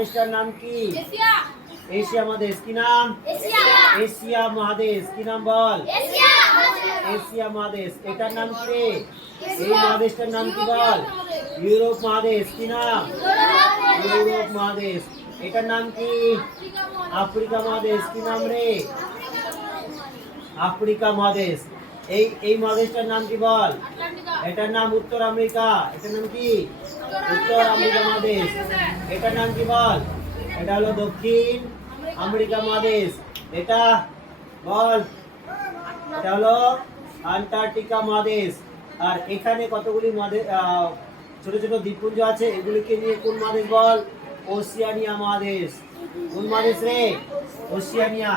মহাদেশটার নাম কি? এশিয়া। মহাদেশ কি নাম? এশিয়া। মহাদেশ কি নাম বল? এশিয়া মহাদেশ। এটার নাম কি? এই মহাদেশটার নাম কি বল? ইউরোপ মহাদেশ কি নাম? ইউরোপ মহাদেশ। এটার নাম কি? আফ্রিকা মহাদেশ। কি নাম রে? আফ্রিকা মহাদেশ। এই এই মহাদেশটার নাম কি বল? এটার নাম উত্তর আমেরিকা। এটার নাম কি? উত্তর আমেরিকা মহাদেশ। এটার নাম কি বল? এটা হলো দক্ষিণ আমেরিকা মহাদেশ। এটা বল? এটা হলো আন্টার্কটিকা মহাদেশ। আর এখানে কতগুলি মহাদেশ ছোট ছোট দ্বীপপুঞ্জ আছে, এগুলিকে নিয়ে কোন মহাদেশ বল? ওসিয়ানিয়া মহাদেশ। কোন মহাদেশ রে? ওসিয়ানিয়া।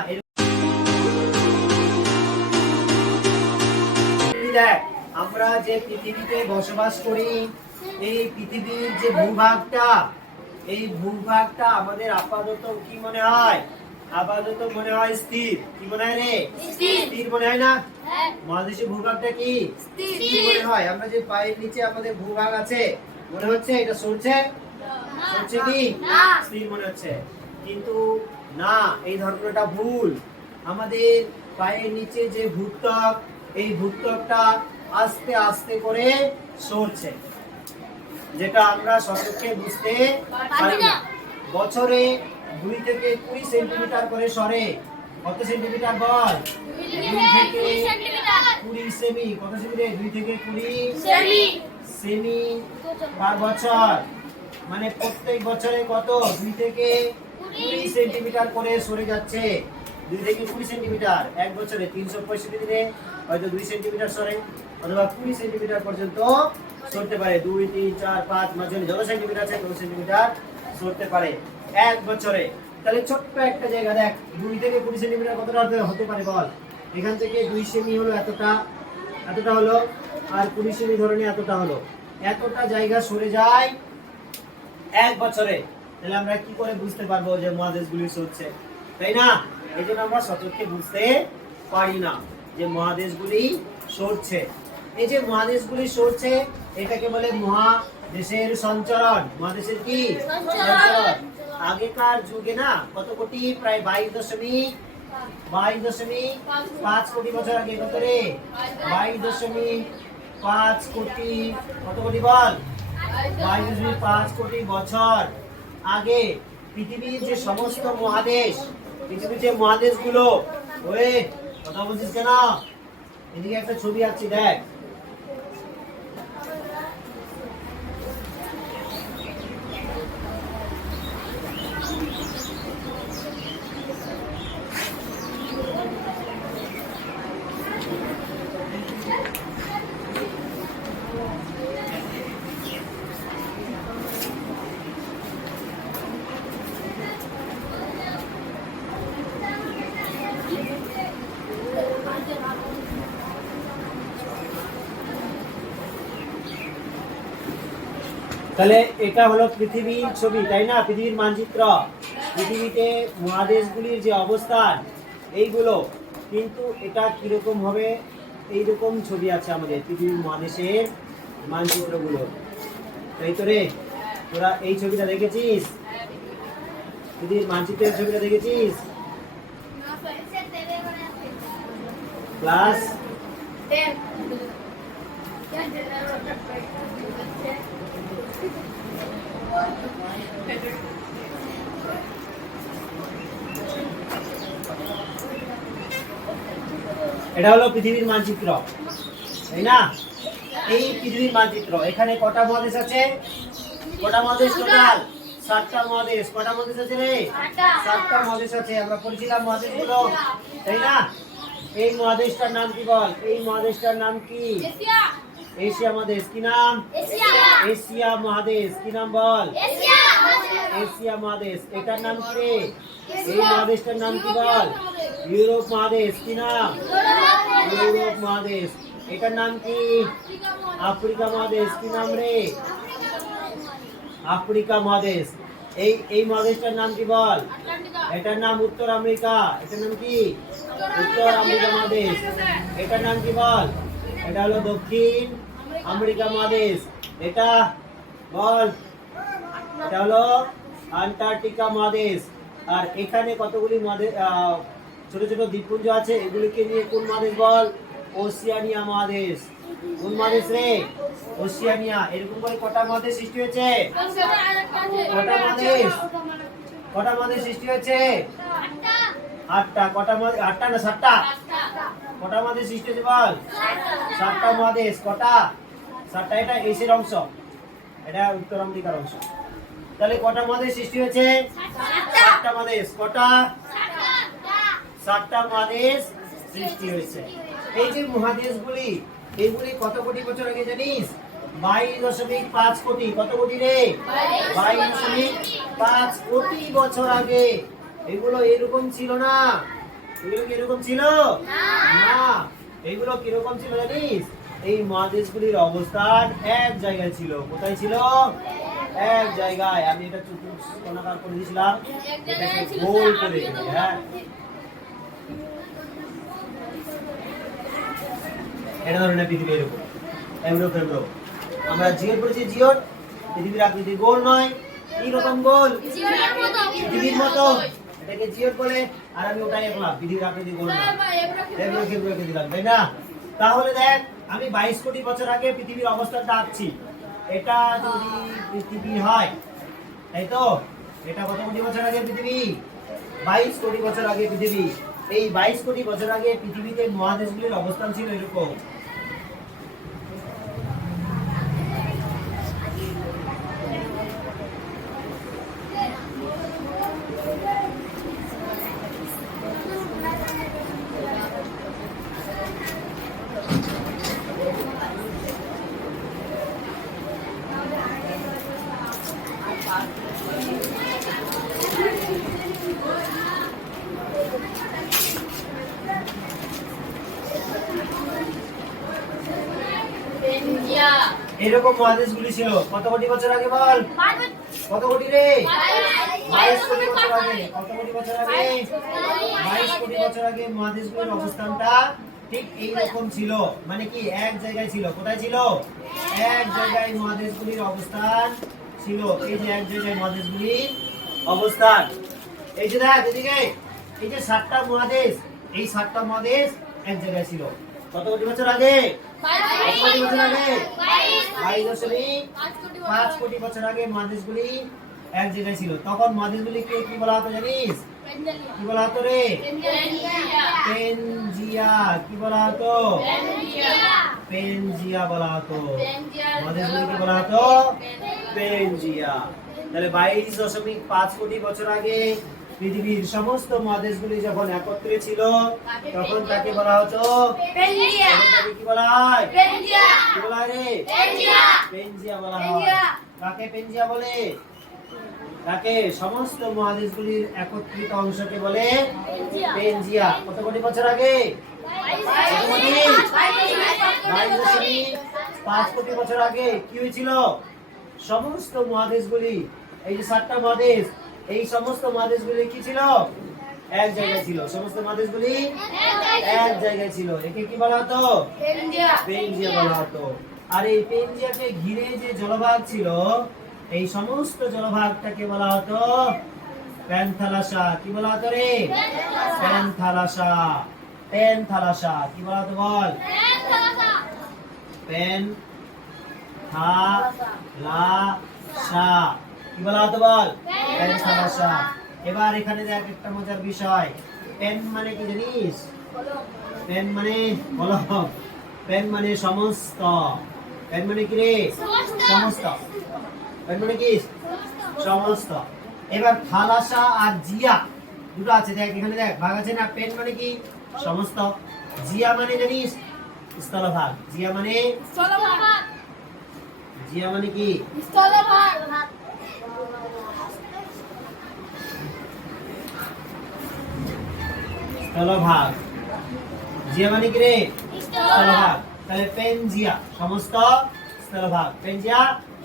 দেখ আমরা যে পৃথিবীতে বসবাস করি এই পৃথিবীর যে ভূভাগটা এই ভূভাগটা আমাদের আপাতত কি মনে হয়? আপাতত মনে হয় স্থির। কি মনে হয় রে? স্থির। মনে হয় না? মহাদেশের ভূভাগটা কি? স্থির। মনে হয়। আমরা যে পায়ের নিচে আমাদের ভূভাগ আছে মনে হচ্ছে এটা সরছে? সরছে কি? স্থির মনে হচ্ছে। কিন্তু না এই ধারণাটা ভুল। আমাদের পায়ের নিচে যে ভূত্বক এই ভূত্বকটা আস্তে আস্তে করে সরছে যেটা আমরা সচক্ষে বুঝতে পারি না। বছরে দুই থেকে কুড়ি সেন্টিমিটার করে সরে। কত সেন্টিমিটার বল? কুড়ি সেমি। কত সেমি রে? দুই থেকে কুড়ি সেমি পার বছর। মানে প্রত্যেক বছরে কত? দুই থেকে কুড়ি সেন্টিমিটার করে সরে যাচ্ছে। দুই থেকে কুড়ি সেন্টিমিটার? এক বছরে তিনশো পঁয়ষট্টি দিনে হয়তো দুই সেন্টিমিটার সরে, অথবা কুড়ি সেন্টিমিটার পর্যন্ত সরতে পারে। দুই, তিন, চার, পাঁচ মাঝখানে যত সেন্টিমিটার আছে তত সেন্টিমিটার সরতে পারে। এক বছরে। তাহলে ছোট্ট একটা জায়গা দেখ, দুই থেকে কুড়ি সেন্টিমিটার কতটা হতে- পারে বল? এখান থেকে দুই সেমি হলো এতটা এতটা হলো, আর কুড়ি সেমি ধরনের এতটা হলো। এতটা জায়গা সরে যায় এক বছরে। তাহলে আমরা কি করে বুঝতে পারব যে মহাদেশগুলি সরছে? তাই না? এই জন্য আমরা সচক্ষে বুঝতে পারি না যে মহাদেশগুলি সরছে। এই যে মহাদেশগুলি সরছে এটাকে বলে মহাদেশের সঞ্চরণ। মহাদেশের কি? সঞ্চরণ। আগেকার যুগে না কত কোটি? প্রায় বাইশ দশমিক বাইশ দশমিক পাঁচ কোটি বছর আগে কত রে বাইশ দশমিক পাঁচ কোটি কত কোটি বল? বাইশ দশমিক পাঁচ কোটি বছর আগে পৃথিবীর যে সমস্ত মহাদেশ পৃথিবীর যে মহাদেশগুলো ওয়ে কথা বলছিস কেন? এদিকে একটা ছবি আঁকছি দেখ। তাহলে এটা হলো পৃথিবীর ছবি, তাই না? পৃথিবীর মানচিত্র। পৃথিবীতে মহাদেশগুলির যে অবস্থান, এইগুলো কিন্তু এটা কীরকম হবে? এইরকম ছবি আছে আমাদের পৃথিবীর মহাদেশের মানচিত্রগুলো। তাই তো রে? তোরা এই ছবিটা দেখেছিস? পৃথিবীর মানচিত্রের ছবিটা দেখেছিস? ক্লাস? এটা হলো পৃথিবীর মানচিত্র। তাই না? এই পৃথিবীর মানচিত্র। এখানে কটা মহাদেশ আছে? কটা মহাদেশ টোটাল সাতটা মহাদেশ। কটা মহাদেশ আছে রে? সাতটা। মহাদেশ আছে। আমরা পড়েছিলাম মহাদেশগুলো। তাই না? এই মহাদেশটার নাম কি বল? এই মহাদেশটার নাম কি? এশিয়া। মহাদেশ। কি নাম? এশিয়া। মহাদেশ। কি নাম বল? এশিয়া মহাদেশ। এটার নাম কি রে? এই মহাদেশটার নাম কি বল? ইউরোপ মহাদেশ। কি নাম? ইউরোপ মহাদেশ। এটার নাম কি? আফ্রিকা মহাদেশ। কি নাম রে? আফ্রিকা মহাদেশ। এই এই মহাদেশটার নাম কি বল? এটার নাম উত্তর আমেরিকা। এটার নাম কি? উত্তর আমেরিকা মহাদেশ। এটার নাম কি বল? এটা হলো দক্ষিণ আমেরিকা মহাদেশ। এটা বল? এটা হলো আন্টার্কটিকা মহাদেশ। আর এখানে কতগুলি মহাদেশ ছোট ছোট দ্বীপপুঞ্জ আছে এগুলিকে নিয়ে কোন মহাদেশ বল? ওসিয়ানিয়া মহাদেশ কোন মহাদেশ রে? ওসিয়ানিয়া। এরকম করে কটা মহাদেশ সৃষ্টি হয়েছে? কটা মহাদেশ কটা মহাদেশ সৃষ্টি হয়েছে? আটটা। কটা মহাদেশ আটটা না সাতটা? কটা মহাদেশ সৃষ্টি হয়েছে বল? সাতটা মহাদেশ কটা? সাতটা। এটা এসির অংশ। এটা উত্তর আমেরিকার অংশ। তাহলে কটা মহাদেশ সৃষ্টি হয়েছে? সাতটা। মহাদেশ কটা? সাতটা মহাদেশ সৃষ্টি হয়েছে। এই যে মহাদেশগুলি এইগুলি কত কোটি বছর আগে জানিস? বাইশ দশমিক পাঁচ কোটি। কত কোটি রে? বাইশ দশমিক পাঁচ কোটি বছর আগে। এগুলো এরকম ছিল না। এগুলো কি এরকম ছিল? না। এগুলো কীরকম ছিল জানিস? এই মহাদেশগুলির অবস্থান এক জায়গায় ছিল। কোথায় ছিল? এক জায়গায়। আমি এটা চতুর্থনাকার করে দিয়েছিলাম। গোল। করে হ্যাঁ। এটা ধরুন না পৃথিবী এরকম। এমরো ফেমরো আমরা জিওর পড়েছি জিওর পৃথিবীর আকৃতি গোল নয় কি রকম গোল। পৃথিবীর মতো। এটাকে জিওর বলে, আর আমি ওটাই একলাম পৃথিবীর আকৃতি গোল এগুলো কেবল রেখে দিলাম তাই না? তাহলে দেখ, আমি বাইশ কোটি বছর আগে পৃথিবীর অবস্থানটা আঁকছি এটা যদি পৃথিবী হয়, তাই তো? এটা কত কোটি বছর আগে পৃথিবী? বাইশ কোটি বছর আগে পৃথিবী। এই বাইশ কোটি বছর আগে পৃথিবীতে মহাদেশগুলির অবস্থান ছিল এরকম। এরকম মহাদেশগুলি ছিল। কত কোটি বছর আগে বল? কত কোটি রে? বাইশ কোটি বছর আগে। কত কোটি বছর আগে? বাইশ কোটি বছর আগে। মহাদেশগুলির অবস্থানটা ঠিক এই রকম ছিল। মানে কি এক জায়গায় ছিল। কোথায় ছিল? এক জায়গায় মহাদেশগুলির অবস্থান ছিল। এই যে এক জায়গায় মহাদেশগুলির অবস্থান। এই যে দেখ এদিকে। এই যে সাতটা মহাদেশ এই সাতটা মহাদেশ এক জায়গায় ছিল। কত কোটি বছর আগে? কোটি বছর আগে বাইশ দশমিক পাঁচ কোটি বছর আগে মহাদেশগুলি এক জায়গায় ছিল। তখন মহাদেশগুলিকে কি বলা হতো জানিস? কি বলা হতো রে? পেনজিয়া। কি বলা হতো? পেনজিয়া বলা হতো। মহাদেশগুলিকে বলা হতো? পেনজিয়া। তাহলে বাইশ দশমিক পাঁচ কোটি বছর আগে পৃথিবীর সমস্ত মহাদেশগুলি যখন একত্রে ছিল তখন তাকে বলা হতো? কি বলা হয়? কি বলা রে? পেনজিয়া বলা হয়। কাকে পেনজিয়া বলে? তাকে সমস্ত মহাদেশগুলির একত্রিত অংশকে বলে পেনজিয়া কত কোটি বছর আগে? পাঁচ কোটি বছর আগে। কি হয়েছিল? সমস্ত মহাদেশগুলি এই যে সাতটা মহাদেশ এই সমস্ত মহাদেশগুলি কি ছিল? এক জায়গায় ছিল। সমস্ত মহাদেশগুলি এক জায়গায় ছিল। একে কি বলা হতো? পেনজিয়া বলা হতো। আর এই পেনজিয়াকে ঘিরে যে জলভাগ ছিল এই সমস্ত জলভাগটাকে বলা হতো প্যান্থালাসা। কি বলা হতো রে? প্যান্থালাসা। প্যান্থালাসা। কি বলা হতো বল? পেন থা লা সা কি বলা হতো বল? এবার এখানে দেখ একটা মজার বিষয়। পেন মানে কি জানিস? পেন মানে বলো পেন মানে সমস্ত। পেন মানে কি রে? সমস্ত। পেন মানে কি? সমস্ত। এবার থালাসা আর জিয়া দুটো আছে দেখ এখানে দেখ ভাগ আছে না? পেন মানে কি? সমস্ত। জিয়া মানে জানিস? স্থলভাগ। জিয়া মানে? জিয়া মানে কি? স্থলভাগ। জিয়া মানে কি রে? স্থলভাগ তাহলে পেন জিয়া। সমস্ত? স্থলভাগ পেন জিয়া?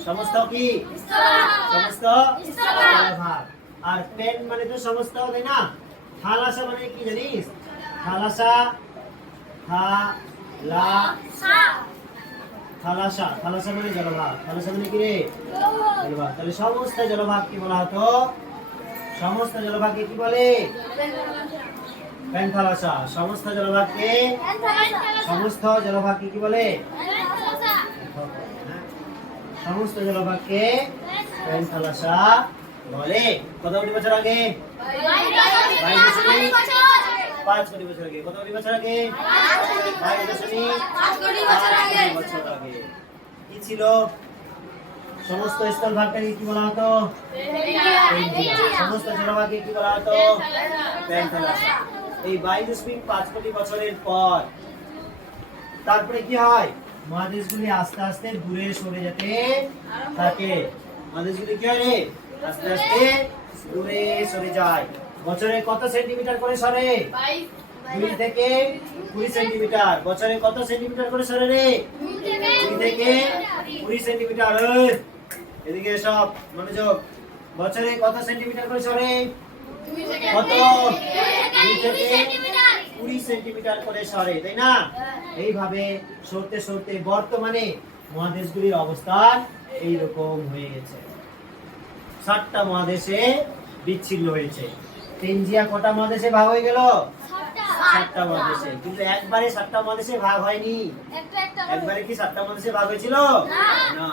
সমস্ত কি? সমস্ত? স্থলভাগ আর পেন মানে তো সমস্ত তাই না? থালাসা মানে কি জানিস? থালাসা থা লা থালাসা। থালাসা মানে জলভাগ থালাসা মানে কি রে? জলভাগ তাহলে সমস্ত জলভাগ কি বলা হতো। সমস্ত জলভাগকে কি বলে? প্যান্থালাসা সমস্ত জলভাগকে সমস্ত জলভাগকে কি বলে? সমস্ত জলভাগকে প্যান্থালাসা বলে। কত কোটি বছর আগে? পাঁচ কোটি বছর আগে। কত কোটি বছর আগে? বাইশ দশমিক বছর আগে। কি ছিল? সমস্ত স্থল ভাগটাকে কি বলা হতো? সমস্ত জলভাগকে কি বলা হতো? প্যান্থালাসা। এই বাইশ দশমিক পাঁচ কোটি বছরের পর। তারপরে কি হয়? মহাদেশগুলি আস্তে আস্তে দূরে সরে যেতে থাকে। মহাদেশগুলি কি হয় আস্তে আস্তে দূরে সরে যায়। বছরে কত সেন্টিমিটার করে সরে? দুই থেকে কুড়ি সেন্টিমিটার। বছরে কত সেন্টিমিটার করে সরে রে? দুই থেকে কুড়ি সেন্টিমিটার। এদিকে সব মনোযোগ। বছরে কত সেন্টিমিটার করে সরে? কত? দুই থেকে কুড়ি সেন্টিমিটার করে সরে তাই না? এইভাবে সরতে সরতে বর্তমানে মহাদেশগুলির অবস্থান এইরকম হয়ে গেছে। সাতটা মহাদেশে বিচ্ছিন্ন হয়েছে। তেনজিয়া কটা মহাদেশে ভাগ হয়ে গেল? সাতটা। মহাদেশে। কিন্তু একবারে সাতটা মহাদেশে ভাগ হয়নি। একবারে কি সাতটা মহাদেশে ভাগ হয়েছিল? না। না।